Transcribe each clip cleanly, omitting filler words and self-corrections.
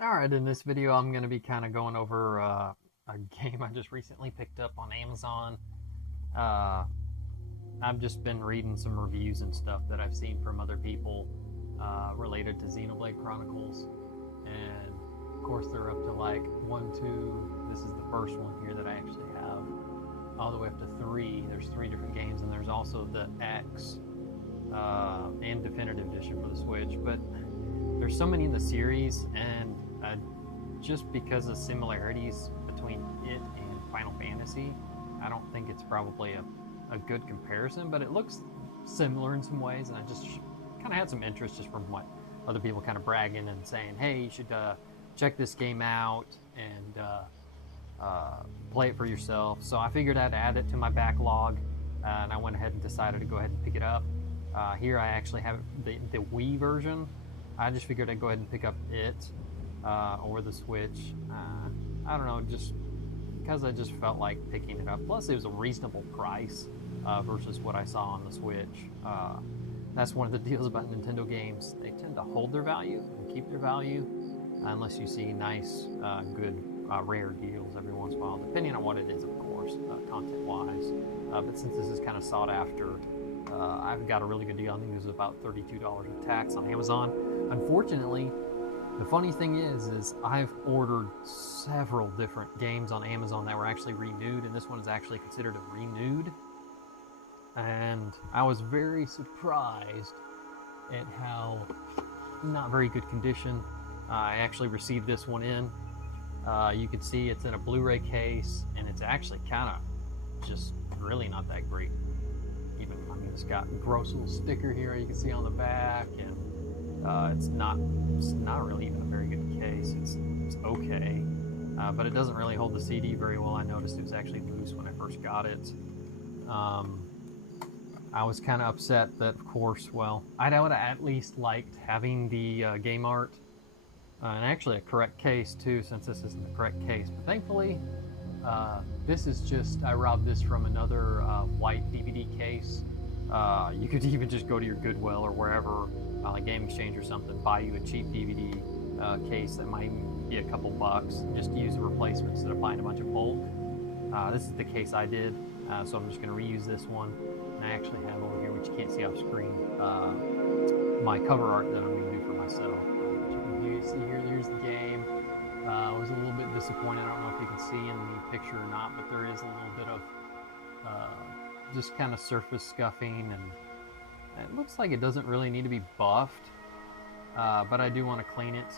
Alright, in this video I'm going to be kind of going over a game I just recently picked up on Amazon. Uh, I've just been reading some reviews and stuff that I've seen from other people related to Xenoblade Chronicles. And of course they're up to like 1, 2, this is the first one here that I actually have, all the way up to 3. There's 3 different games, and there's also the X and Definitive Edition for the Switch. But there's so many in the series, and just because of similarities between it and Final Fantasy, I don't think it's probably a good comparison, but it looks similar in some ways, and I just kind of had some interest just from what other people kind of bragging and saying, hey, you should check this game out and play it for yourself. So I figured I'd add it to my backlog, and I went ahead and decided to go ahead and pick it up. Here I actually have the Wii version. I just figured I'd go ahead and pick up it or the Switch. I don't know, just because I just felt like picking it up. Plus, it was a reasonable price versus what I saw on the Switch. That's one of the deals about Nintendo games. They tend to hold their value and keep their value unless you see nice, good, rare deals every once in a while, depending on what it is, of course, content-wise. But since this is kind of sought after, I've got a really good deal. I think it was about $32 with tax on Amazon. Unfortunately, the funny thing is I've ordered several different games on Amazon that were actually renewed, and this one is actually considered a renewed. And I was very surprised at how not very good condition I actually received this one in. You can see it's in a Blu-ray case, and it's actually kind of just really not that great. Even, I mean, it's got a gross little sticker here you can see on the back, and it's not really even a very good case. It's okay, but it doesn't really hold the CD very well. I noticed it was actually loose when I first got it. I was kind of upset that, of course, well, I would have at least liked having the game art, and actually a correct case too, since this isn't the correct case. But thankfully, this is just, I robbed this from another white DVD case. You could even just go to your Goodwill or wherever, like Game Exchange or something, buy you a cheap DVD case that might be a couple bucks, just to use a replacement instead of buying a bunch of bulk. This is the case I did, so I'm just going to reuse this one. And I actually have over here, which you can't see off screen, my cover art that I'm going to do for myself. You can see here, here's the game. I was a little bit disappointed. I don't know if you can see in the picture or not, but there is a little bit of just kind of surface scuffing, and it looks like it doesn't really need to be buffed, but I do want to clean it,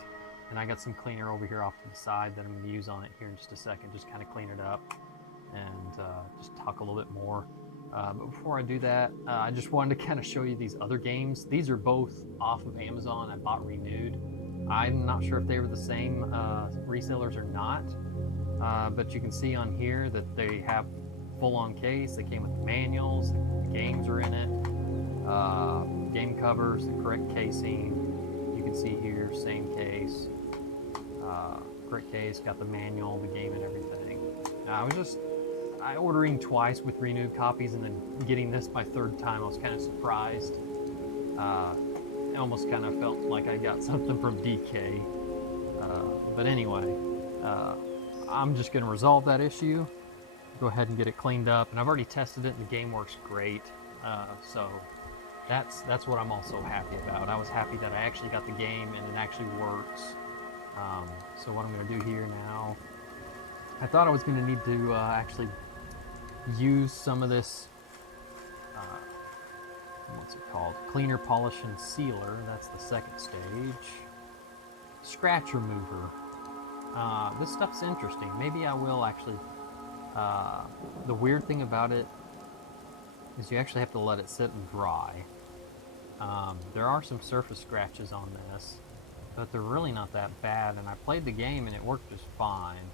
and I got some cleaner over here off to the side that I'm going to use on it here in just a second, just kind of clean it up and just talk a little bit more. But before I do that, I just wanted to kind of show you these other games. These are both off of Amazon. I bought renewed. I'm not sure if they were the same resellers or not, but you can see on here that they have full-on case. They came with the manuals, the games are in it, game covers, the correct casing. You can see here, same case, correct case, got the manual, the game, and everything. I ordering twice with renewed copies and then getting this my third time. I was kind of surprised. It almost kind of felt like I got something from DK. But anyway, I'm just going to resolve that issue, go ahead and get it cleaned up, and I've already tested it and the game works great. So that's what I'm also happy about. I was happy that I actually got the game and it actually works. So what I'm going to do here now, I thought I was going to need to actually use some of this, what's it called? Cleaner, polish, and sealer. That's the second stage. Scratch remover. This stuff's interesting. Maybe I will actually. The weird thing about it is you actually have to let it sit and dry. There are some surface scratches on this, but they're really not that bad, and I played the game and it worked just fine.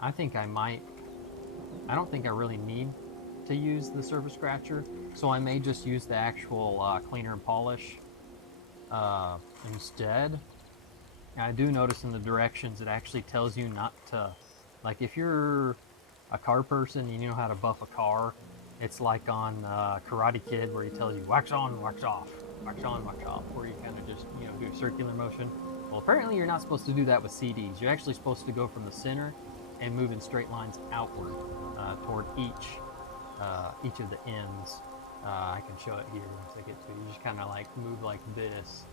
I think I might. I don't think I really need to use the surface scratcher, so I may just use the actual cleaner and polish instead. I do notice in the directions it actually tells you not to, like if you're a car person and you know how to buff a car, it's like on Karate Kid where he tells you wax on, wax off, wax on, wax off, where you kind of just, do circular motion. Well, apparently you're not supposed to do that with CDs. You're actually supposed to go from the center and move in straight lines outward toward each of the ends. I can show it here once I get to it. You just kind of like move like this,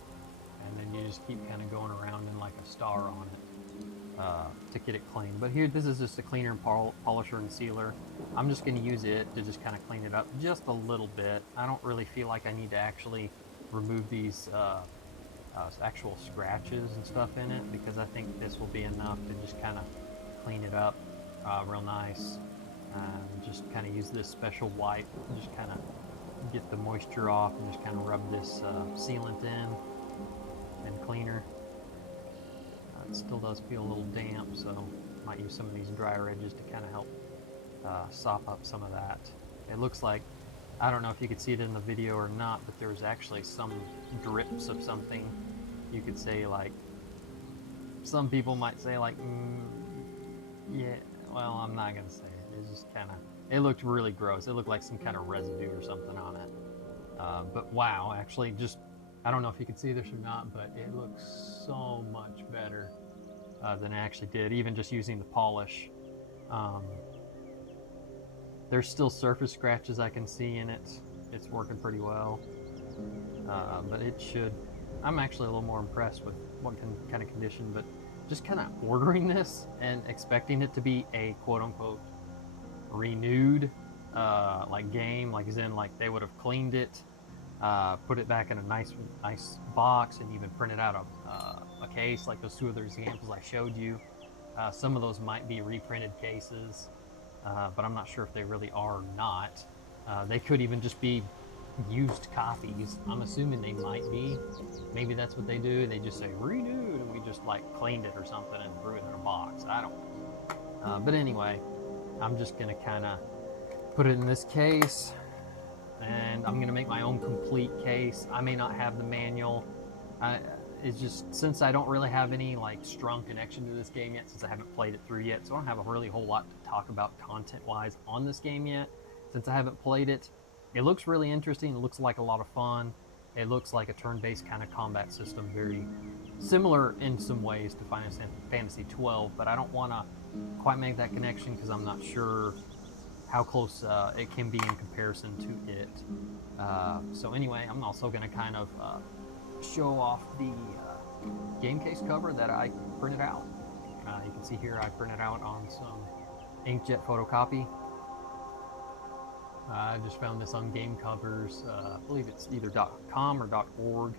and then you just keep kind of going around in like a star on it to get it clean. But here, this is just a cleaner and polisher and sealer. I'm just going to use it to just kind of clean it up just a little bit. I don't really feel like I need to actually remove these actual scratches and stuff in it, because I think this will be enough to just kind of clean it up real nice. Just kind of use this special wipe and just kind of get the moisture off and just kind of rub this sealant in and cleaner. It still does feel a little damp, so might use some of these drier edges to kind of help sop up some of that. It looks like, I don't know if you could see it in the video or not, but there's actually some drips of something. You could say, like, some people might say like, yeah, well, I'm not gonna say it. It's just kind of, it looked really gross. It looked like some kind of residue or something on it. But wow, actually, just, I don't know if you can see this or not, but it looks so much better than it actually did, even just using the polish. There's still surface scratches I can see in it. It's working pretty well. But it should, I'm actually a little more impressed with what kind of condition, but just kind of ordering this and expecting it to be a quote-unquote renewed like game, like as in like they would have cleaned it, put it back in a nice box, and even printed out a case like those two other examples I showed you. Some of those might be reprinted cases, but I'm not sure if they really are or not. They could even just be used copies. I'm assuming they might be. Maybe that's what they do. They just say renewed, and we just like cleaned it or something and threw it in a box. I don't know. But anyway, I'm just gonna kind of put it in this case, and I'm gonna make my own complete case. I may not have the manual. It's just, since I don't really have any like strong connection to this game yet, since I haven't played it through yet, so I don't have a really whole lot to talk about content-wise on this game yet, since I haven't played it. It looks really interesting. It looks like a lot of fun. It looks like a turn-based kind of combat system, very similar in some ways to Final Fantasy XII, but I don't want to quite make that connection because I'm not sure how close it can be in comparison to it. So anyway, I'm also going to kind of show off the game case cover that I printed out. You can see here I printed out on some inkjet photocopy. I just found this on Game Covers. I believe it's either .com or .org.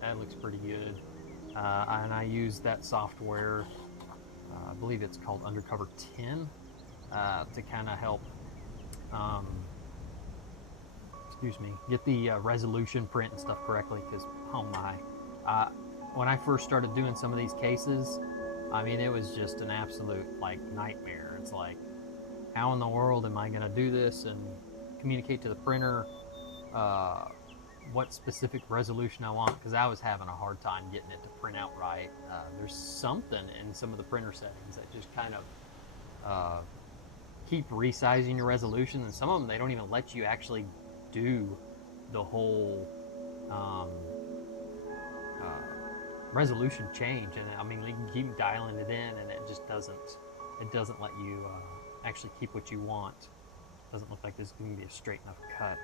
That looks pretty good. And I used that software, I believe it's called Undercover 10, to kind of help, get the resolution print and stuff correctly, because, oh my, when I first started doing some of these cases, I mean, it was just an absolute, like, nightmare. It's like, how in the world am I going to do this and communicate to the printer what specific resolution I want, because I was having a hard time getting it to print out right. There's something in some of the printer settings that just kind of keep resizing your resolution, and some of them they don't even let you actually do the whole resolution change. And I mean, you can keep dialing it in, and it just doesn't let you actually keep what you want. Doesn't look like this is going to be a straight enough cut.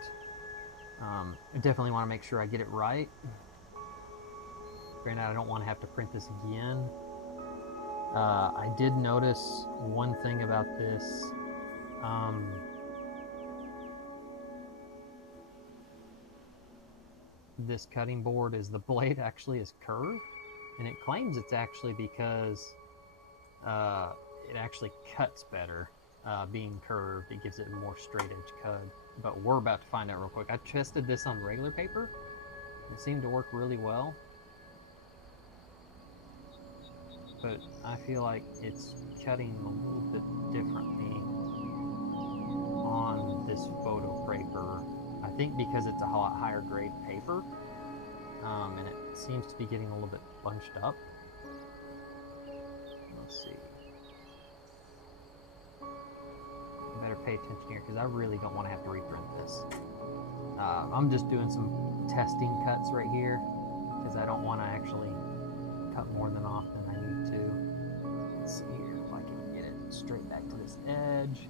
I definitely want to make sure I get it right. Granted, I don't want to have to print this again. I did notice one thing about this. This cutting board is, the blade actually is curved, and it claims it's actually because it actually cuts better. Being curved, it gives it a more straight edge cut, but we're about to find out real quick. I tested this on regular paper. It seemed to work really well, but I feel like it's cutting a little bit differently on this photo paper. I think because it's a lot higher grade paper, and it seems to be getting a little bit bunched up. Let's see. Better pay attention here, because I really don't want to have to reprint this. I'm just doing some testing cuts right here, because I don't want to actually cut more than often I need to. Let's see here if I can get it straight back to this edge.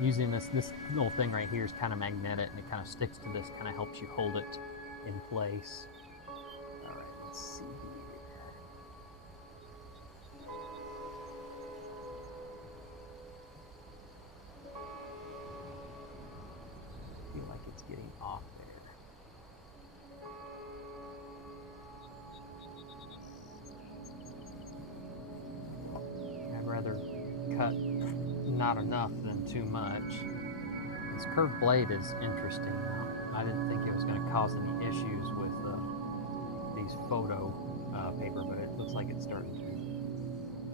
Using this little thing right here is kind of magnetic, and it kind of sticks to this, kind of helps you hold it in place. All right, let's see here. I feel like it's getting off there. I'd rather cut not enough than too much. This curved blade is interesting. I didn't think it was going to cause any issues with these photo paper, but it looks like it's starting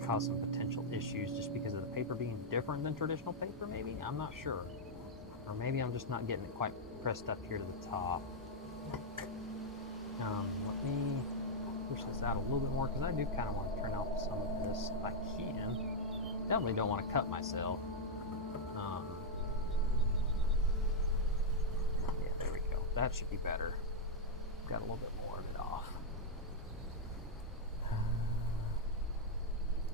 to cause some potential issues just because of the paper being different than traditional paper, maybe? I'm not sure. Or maybe I'm just not getting it quite pressed up here to the top. Let me push this out a little bit more, because I do kind of want to trim out some of this if I can. Definitely don't want to cut myself. Yeah, there we go. That should be better. Got a little bit more of it off.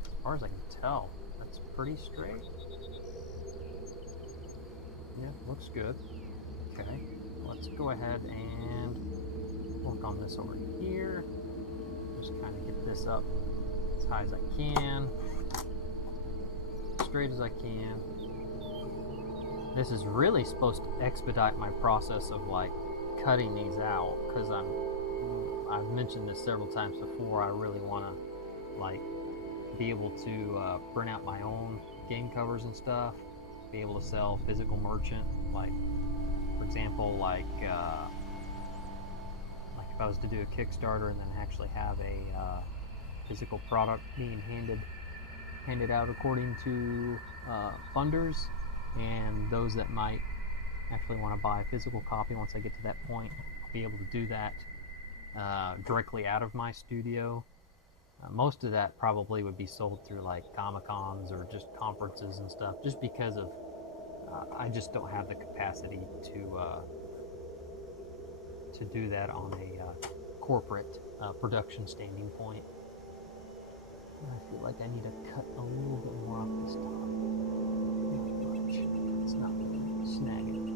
As far as I can tell, that's pretty straight. Yeah, looks good. Okay, let's go ahead and work on this over here. Just kind of get this up as high as I can, straight as I can. This is really supposed to expedite my process of like cutting these out, because I've mentioned this several times before. I really want to like be able to print out my own game covers and stuff, be able to sell physical merchant, like for example, like if I was to do a Kickstarter and then actually have a physical product being handed out according to funders, and those that might actually want to buy a physical copy. Once I get to that point, I'll be able to do that directly out of my studio. Most of that probably would be sold through like Comic-Cons or just conferences and stuff, just because of I just don't have the capacity to do that on a corporate production standing point. I feel like I need to cut a little bit more off this top. Not much. It's not really snagging.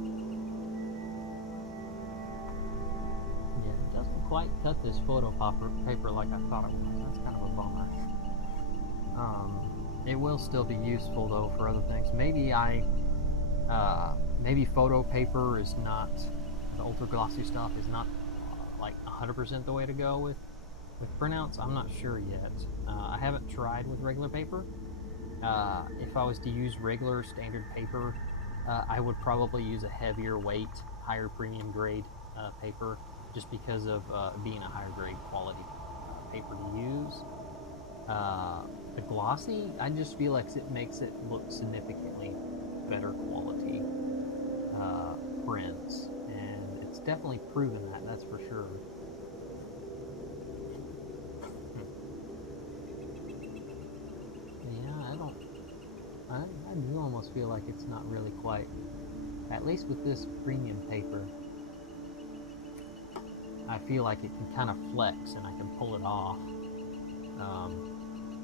Yeah, it doesn't quite cut this photo paper like I thought it was. That's kind of a bummer. It will still be useful though for other things. Maybe maybe photo paper is not, the ultra glossy stuff is not like 100% the way to go with printouts. I'm not sure yet. I haven't tried with regular paper. If I was to use regular standard paper, I would probably use a heavier weight, higher premium grade paper, just because of being a higher grade quality paper to use. The glossy, I just feel like it makes it look significantly better quality prints, and it's definitely proven that's for sure. I do almost feel like it's not really quite, at least with this premium paper, I feel like it can kind of flex and I can pull it off.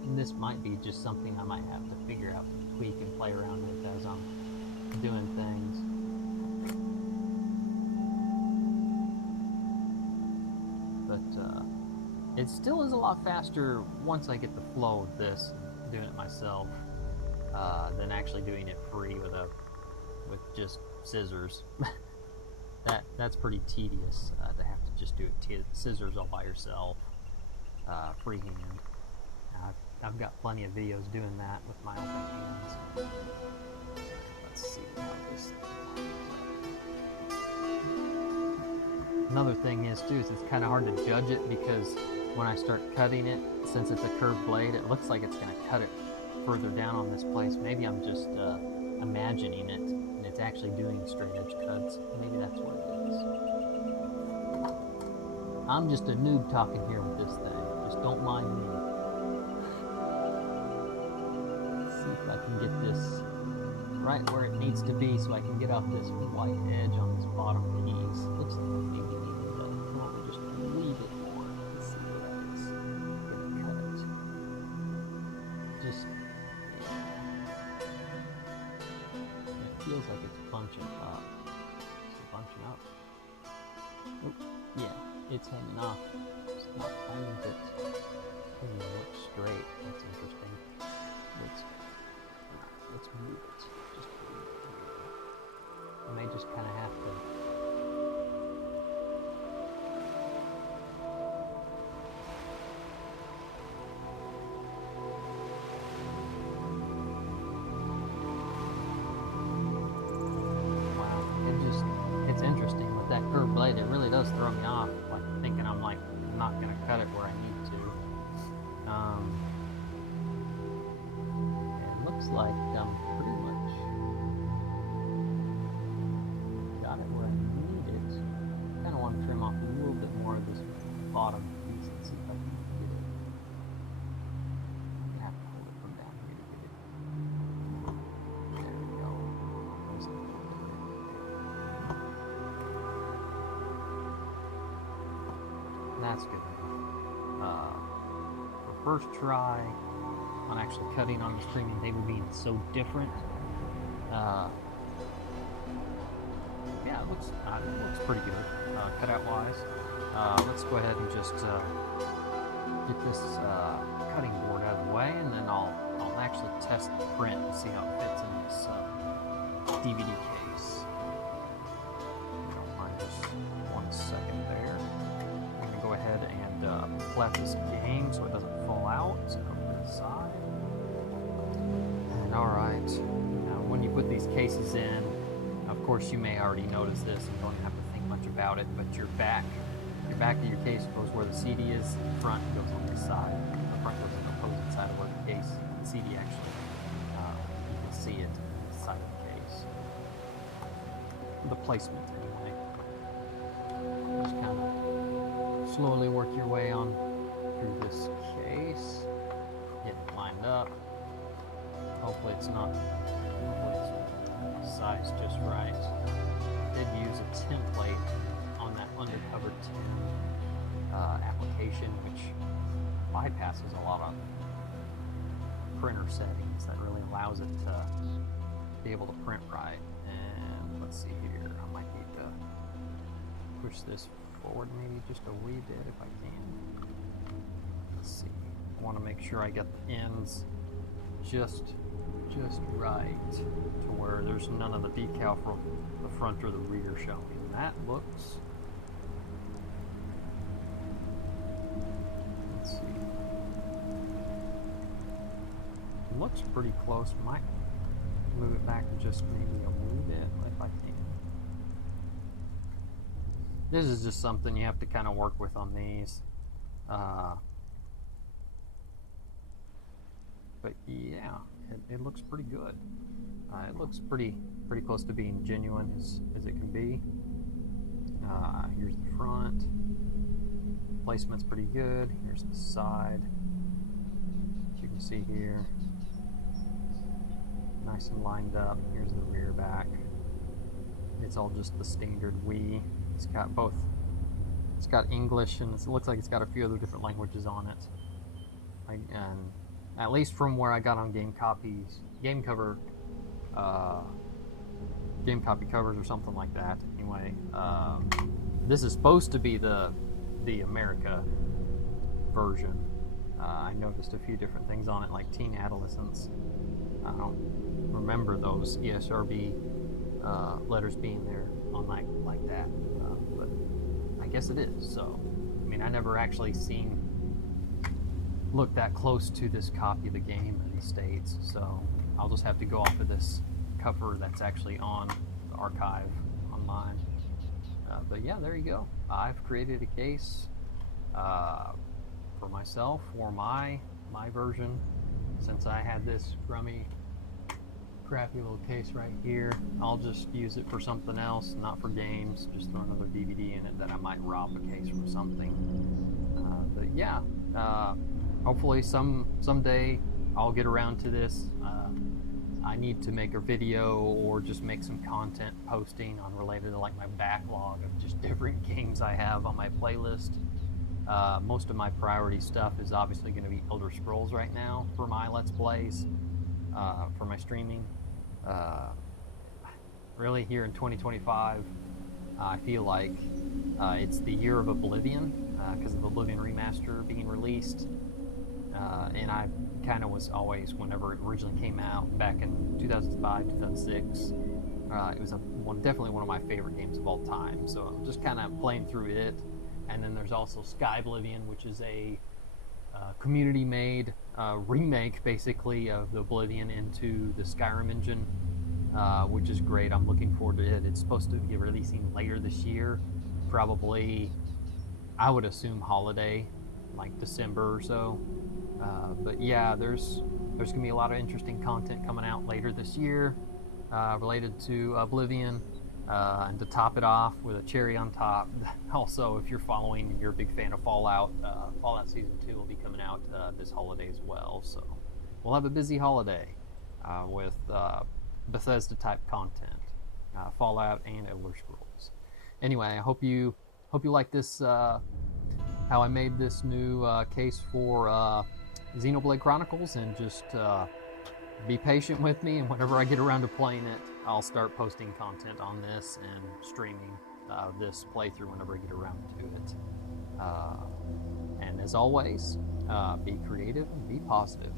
And this might be just something I might have to figure out, tweak and play around with as I'm doing things. But it still is a lot faster once I get the flow of this, doing it myself, than actually doing it free with just scissors. That's pretty tedious to have to just do it scissors all by yourself, freehand. I've got plenty of videos doing that with my own hands. Let's see how this. Another thing is too, is it's kind of hard to judge it, because when I start cutting it, since it's a curved blade, it looks like it's going to cut it further down on this place. Maybe I'm just imagining it, and it's actually doing straight edge cuts. Maybe that's what it is. I'm just a noob talking here with this thing. Just don't mind me. Let's see if I can get this right where it needs to be, so I can get off this white edge on this bottom piece. Looks like maybe we need to come over just a wee bit more. Let's see where that is. Gonna cut it. Feels like it's bunching up. Is it bunching up? Oop. Yeah, it's hanging off. It's not finding it. Doesn't even look straight. That's interesting. Let's move it. Just move it here. I may just kind of have to. It's interesting with that curved blade. It really does throw me off, like thinking I'm not gonna cut it where I need to. It looks like I'm pretty much got it where I need it. Kind of want to trim off a little bit more of this bottom piece and see if I can get it. I'm gonna have to hold it from down here to get it. There we go. That's good. For first try on actually cutting on this premium table being so different, yeah, it looks pretty good cutout wise. Let's go ahead and just get this cutting board out of the way, and then I'll actually test the print and see how it fits in this DVD case. If you don't mind just 1 second there. Go ahead and flat this game so it doesn't fall out. So go to the side. And alright, now when you put these cases in, of course you may already notice this and don't have to think much about it, but your back of your case goes where the CD is, the front goes on this side. The front goes on the opposite side of where the case, the CD actually, you can see it on the side of the case. The placement anyway. Just kind of slowly work your way on through this case, get it lined up. Hopefully it's sized just right. I did use a template on that undercover tin application, which bypasses a lot of printer settings that really allows it to be able to print right. And let's see here, I might need to push this forward maybe just a wee bit if I can. Let's see. I want to make sure I get the ends just right to where there's none of the decal from the front or the rear showing. That looks. Let's see. It looks pretty close. Might move it back just maybe a wee bit if I can. This is just something you have to kind of work with on these. But yeah, it looks pretty good. It looks pretty close to being genuine as it can be. Here's the front. Placement's pretty good. Here's the side. As you can see here. Nice and lined up. Here's the rear back. It's all just the standard Wii. It's got both. It's got English and it looks like it's got a few other different languages on it. And at least from where I got on game copy covers or something like that. Anyway, this is supposed to be the America version. I noticed a few different things on it, like teen adolescents. I don't remember those ESRB letters being there on like that, but I guess it is. So, I mean, I never actually looked that close to this copy of the game in the States, so I'll just have to go off of this cover that's actually on the archive online. But yeah, there you go. I've created a case for myself for my version, since I had this crappy little case right here. I'll just use it for something else, not for games. Just throw another DVD in it that I might rob a case from something. But yeah, hopefully someday I'll get around to this. I need to make a video or just make some content posting on related to like my backlog of just different games I have on my playlist. Most of my priority stuff is obviously going to be Elder Scrolls right now for my Let's Plays, for my streaming. really here in 2025, I feel like it's the year of Oblivion because of Oblivion Remaster being released. And I kind of was always, whenever it originally came out back in 2005, 2006, it was definitely one of my favorite games of all time. So I'm just kind of playing through it. And then there's also Sky Oblivion, which is a community-made remake, basically, of the Oblivion into the Skyrim engine, which is great. I'm looking forward to it. It's supposed to be releasing later this year, probably, I would assume holiday, like December or so. But yeah, there's gonna be a lot of interesting content coming out later this year related to Oblivion. And to top it off with a cherry on top, also, if you're following, you're a big fan of Fallout, Fallout Season 2 will be coming out this holiday as well. So we'll have a busy holiday with Bethesda-type content, Fallout and Elder Scrolls. Anyway, I hope you like this, how I made this new case for Xenoblade Chronicles, and just be patient with me, and whenever I get around to playing it, I'll start posting content on this and streaming this playthrough whenever I get around to it. And as always, be creative and be positive.